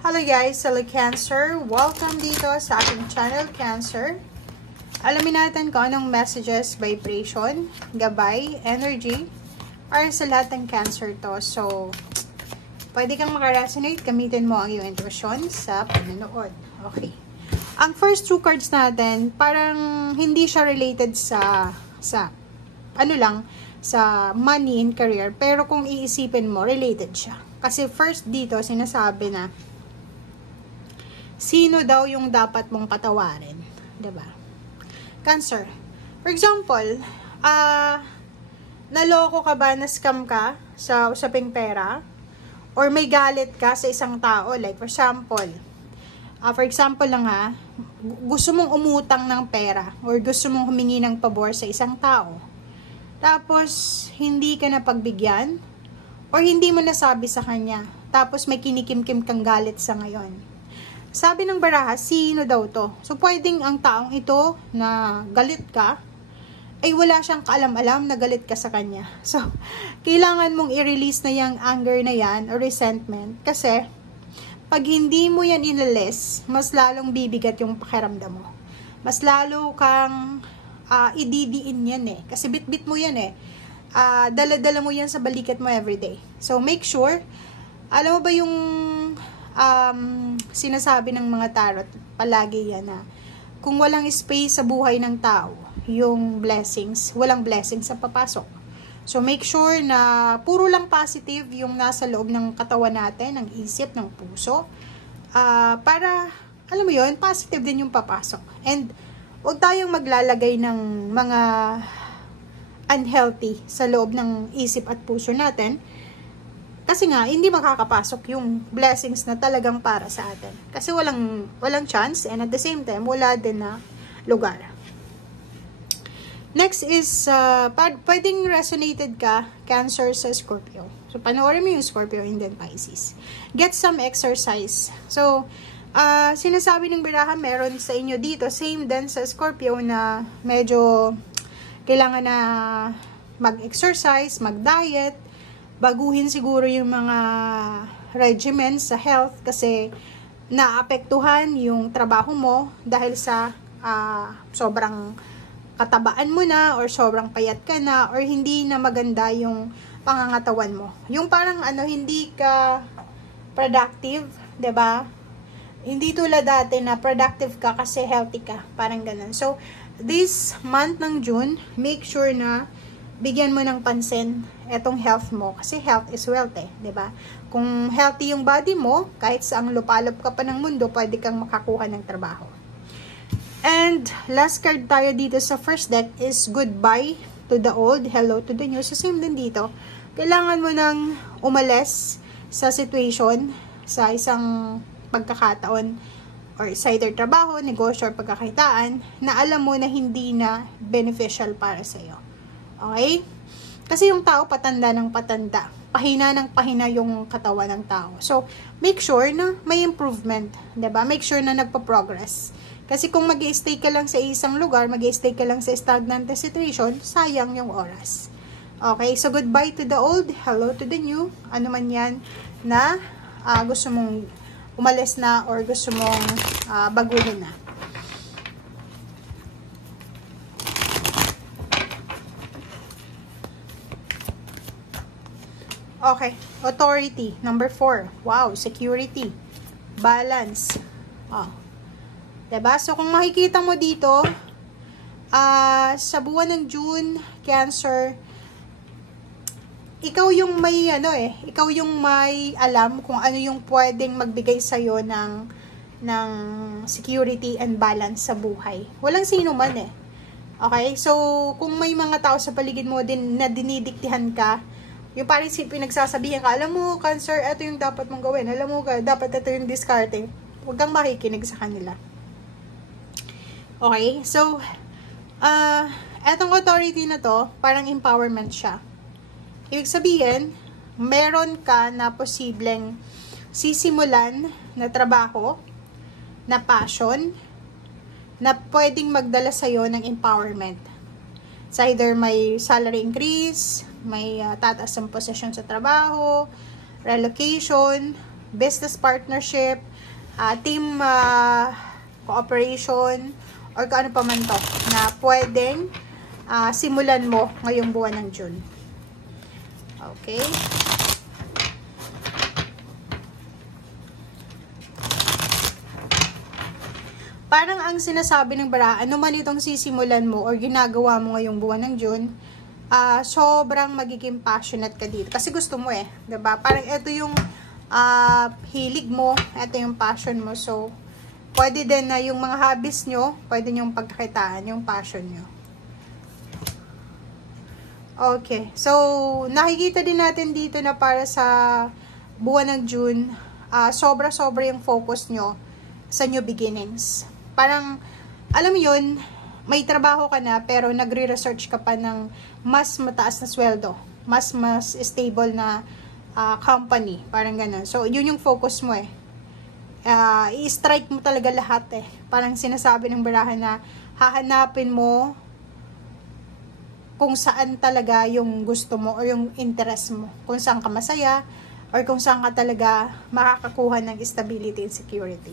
Hello guys, hello Cancer. Welcome dito sa aking channel, Cancer. Alamin natin kung anong messages, vibration, gabay, energy, para sa lahat ng Cancer to. So, pwede kang makaresonate, gamitin mo ang iyong intuition sa panonood. Okay. Ang first two cards natin, parang hindi siya related sa money and career. Pero kung iisipin mo, related siya. Kasi first dito, sinasabi na, sino daw yung dapat mong patawarin? Diba? Cancer. For example, naloko ka ba, na-scam ka sa usaping pera? Or may galit ka sa isang tao? Like, for example lang gusto mong umutang ng pera or gusto mong humingi ng pabor sa isang tao. Tapos, hindi ka napagbigyan or hindi mo nasabi sa kanya. Tapos, may kinikim-kim kang galit sa ngayon. Sabi ng baraha, sino daw to? So, pwedeng ang taong ito na galit ka, ay wala siyang kaalam-alam na galit ka sa kanya. So, kailangan mong i-release na yung anger na yan o resentment. Kasi, pag hindi mo yan inalis, mas lalong bibigat yung pakiramdam mo. Mas lalo kang ididiin yan eh. Kasi bit-bit mo yan eh. Dala-dala mo yan sa balikat mo everyday. So, make sure, alam mo ba yung sinasabi ng mga tarot, palagi yan na kung walang space sa buhay ng tao, yung blessings, walang blessings sa papasok. So, make sure na puro lang positive yung nasa loob ng katawan natin, ng isip, ng puso, para, alam mo yun, positive din yung papasok. And, huwag tayong maglalagay ng mga unhealthy sa loob ng isip at puso natin. Kasi nga, hindi makakapasok yung blessings na talagang para sa atin. Kasi walang chance, and at the same time, wala din na lugar. Next is, pwedeng resonated ka, Cancer sa Scorpio. So, panoorin mo yung Scorpio and then Pisces. Get some exercise. So, sinasabi ng biraha, meron sa inyo dito, same din sa Scorpio na medyo kailangan na mag-exercise, mag-diet, baguhin siguro yung mga regimens sa health kasi naapektuhan yung trabaho mo dahil sa sobrang katabaan mo na or sobrang payat ka na or hindi na maganda yung pangangatawan mo. Yung parang hindi ka productive, 'di ba? Hindi tulad dati na productive ka kasi healthy ka, parang ganun. So, this month ng June, make sure na bigyan mo ng pansin etong health mo. Kasi health is wealth eh, ba? Diba? Kung healthy yung body mo, kahit saang lupalop ka pa ng mundo, pwede kang makakuha ng trabaho. And last card tayo dito sa first deck is goodbye to the old, hello to the new. So same din dito. Kailangan mo nang umalis sa situation, sa isang pagkakataon, or sa either trabaho, negosyo, or pagkakitaan, na alam mo na hindi na beneficial para sa'yo. Okay? Kasi yung tao patanda ng patanda. Pahina ng pahina yung katawan ng tao. So, make sure na may improvement. 'Di ba? Make sure na nagpa-progress. Kasi kung mag-i-stay ka lang sa isang lugar, mag-i-stay ka lang sa stagnant situation, sayang yung oras. Okay? So, goodbye to the old, hello to the new. Ano man yan na gusto mong umalis na or gusto mong baguhin na. Okay, authority, number 4. Wow, security, balance. Diba? So, kung makikita mo dito, sa buwan ng June, Cancer, ikaw yung may, ikaw yung may alam kung ano yung pwedeng magbigay sa'yo ng security and balance sa buhay. Walang sino man eh. Okay? So, kung may mga tao sa paligid mo din na dinidiktihan ka, yung parang pinagsasabihan ka, alam mo, Cancer, ito yung dapat mong gawin. Alam mo, dapat ito yung discarding. Huwag kang makikinig sa kanila. Okay? So, etong authority na to, parang empowerment siya. Ibig sabihin, meron ka na posibleng sisimulan na trabaho, na passion, na pwedeng magdala sa'yo ng empowerment. It's either may salary increase, may tataas ang posisyon sa trabaho, relocation, business partnership, team cooperation, or kung ano pa man to, na pwedeng simulan mo ngayong buwan ng June. Okay? Parang ang sinasabi ng bara, ano man itong sisimulan mo or ginagawa mo ngayong buwan ng June, sobrang magiging passionate ka dito. Kasi gusto mo eh, 'di ba? Parang ito yung hilig mo, ito yung passion mo. So, pwede din na yung mga hobbies nyo, pwede nyong pagkakitaan yung passion nyo. Okay. So, nakikita din natin dito na para sa buwan ng June, sobra-sobra yung focus nyo sa new beginnings. Parang, alam mo yun, may trabaho ka na, pero nagre-research ka pa ng mas mataas na sweldo, mas stable na company, parang ganun. So, yun yung focus mo eh. I-strike mo talaga lahat eh. Parang sinasabi ng barahan na hahanapin mo kung saan talaga yung gusto mo or yung interest mo. Kung saan ka masaya or kung saan ka talaga makakakuha ng stability and security.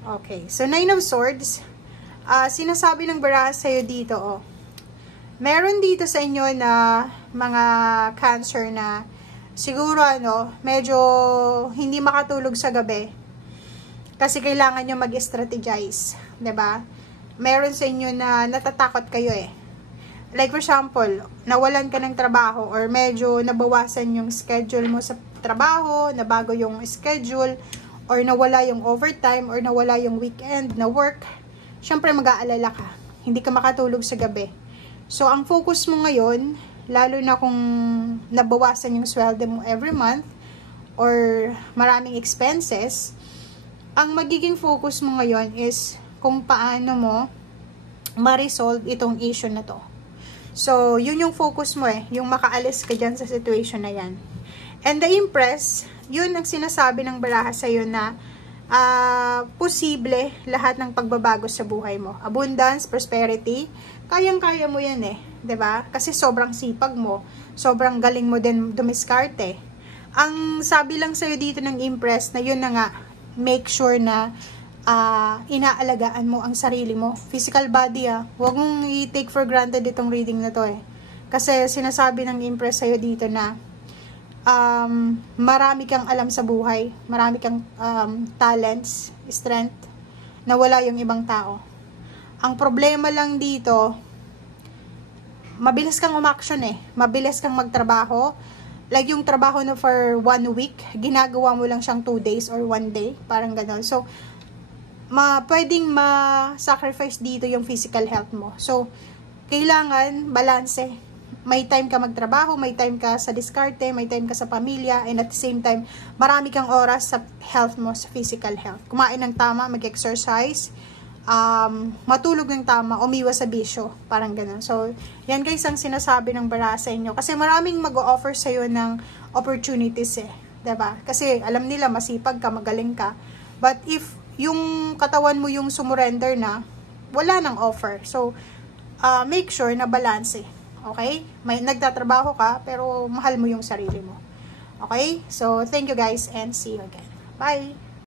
Okay. So, 9 of Swords. Sinasabi ng barahan sa'yo dito, oh. Meron dito sa inyo na mga Cancer na siguro medyo hindi makatulog sa gabi kasi kailangan nyo mag-strategize, 'di ba? Meron sa inyo na natatakot kayo eh. Like for example, nawalan ka ng trabaho or medyo nabawasan yung schedule mo sa trabaho, nabago yung schedule, or nawala yung overtime, or nawala yung weekend na work. Syempre mag-aalala ka. Hindi ka makatulog sa gabi. So, ang focus mo ngayon, lalo na kung nabawasan yung sweldo mo every month, or maraming expenses, ang magiging focus mo ngayon is kung paano mo ma-resolve itong issue na to. So, yun yung focus mo eh, yung makaalis ka dyan sa situation na yan. And the Empress, yun ang sinasabi ng baraha sa'yo na posible lahat ng pagbabago sa buhay mo. Abundance, prosperity, kayang-kaya mo yan eh. 'Di ba? Kasi sobrang sipag mo, sobrang galing mo din dumiskarte. Ang sabi lang sa'yo dito ng Empress na yun na nga, make sure na inaalagaan mo ang sarili mo. Physical body huwag mong i-take for granted itong reading na to eh. Kasi sinasabi ng Empress sa'yo dito na marami kang alam sa buhay, marami kang talents, strength, na wala yung ibang tao. Ang problema lang dito, mabilis kang umaksyon eh. Mabilis kang magtrabaho. Like yung trabaho na for 1 week, ginagawa mo lang siyang 2 days or 1 day. Parang gano'n. So, pwedeng ma-sacrifice dito yung physical health mo. So, kailangan balance. May time ka magtrabaho, may time ka sa diskarte, may time ka sa pamilya, and at the same time, marami kang oras sa health mo, sa physical health. Kumain ng tama, mag-exercise, matulog ng tama, umiwas sa bisyo, parang ganun. So, yan guys ang sinasabi ng baraha sa inyo. Kasi maraming mag-o-offer sa'yo ng opportunities eh. Diba? Kasi alam nila, masipag ka, magaling ka. But if yung katawan mo yung sumurrender na, wala nang offer. So, make sure na balance eh. Okay? May nagtatrabaho ka, pero mahal mo yung sarili mo. Okay? So, thank you guys and see you again. Bye!